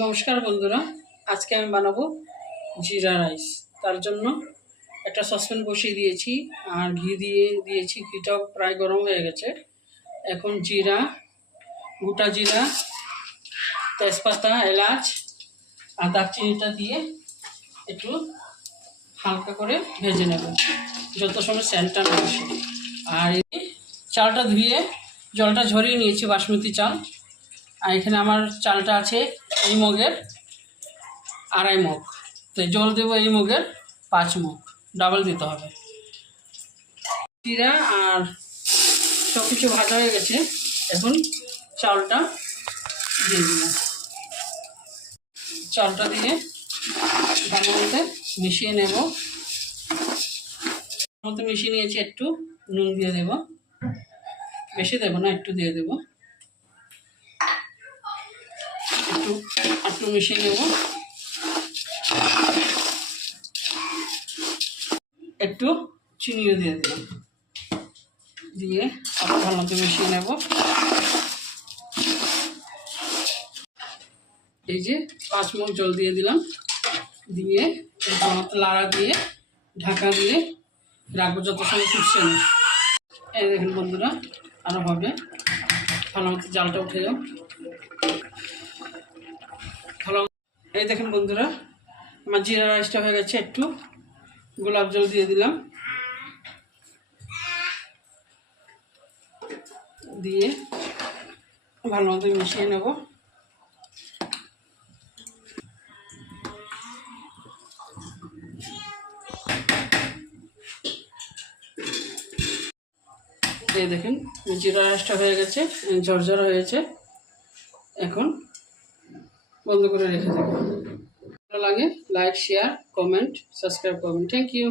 নমস্কার বন্ধুরা, আজকে আমি বানাবো জিরা রাইস। তার জন্য একটা সসপ্যান বসিয়ে দিয়েছি আর ঘি দিয়েছি। ঘিটাও প্রায় গরম হয়ে গেছে। এখন জিরা, গোটা জিরা, তেজপাতা, এলাচ আর দারচিনিটা দিয়ে একটু হালকা করে ভেজে নেব যত সময় স্যান্টটা না আসে। আর এই চালটা ধুয়ে জলটা ঝরিয়ে নিয়েছি, বাসমতি চাল। আর এখানে আমার চালটা আছে এই মগের 2.5 মগ, তো জল দেবো এই মগের 5 মগ, ডাবল দিতে হবে। জিরা আর সব কিছু ভাজা হয়ে গেছে, এখন চালটা দিয়ে দিলাম। চালটা দিয়ে ভালো মতো মিশিয়ে নেব। মতো মিশিয়ে নিয়েছি, একটু নুন দিয়ে দেব, বেশি দেবো না, একটু দিয়ে দেব। একটু মিশিয়ে নেব, একটু চিনিও দিয়ে দিলাম, দিয়ে আবার ভালো মতো মিশিয়ে নেব। এই যে 5 মগ জল দিয়ে দিলাম, দিয়ে ভালো মতো লাড়া দিয়ে ঢাকা দিয়ে রাখবো যত সময় ফুটছে না। এই দেখুন বন্ধুরা, আরও হবে। ভালো মতো জালটা উঠে যাও ভালো। এই দেখুন বন্ধুরা, আমার জিরা রাইসটা হয়ে গেছে। একটু গোলাপ জল দিয়ে দিলাম, দিয়ে ভালো মতো মিশিয়ে নেব। এই দেখুন জিরা রাইসটা হয়ে গেছে, ঝরঝরা হয়েছে। এখন বন্ধ করে রেখে দেবো। ভালো লাগে লাইক, শেয়ার, কমেন্ট, সাবস্ক্রাইব করবেন। Thank you.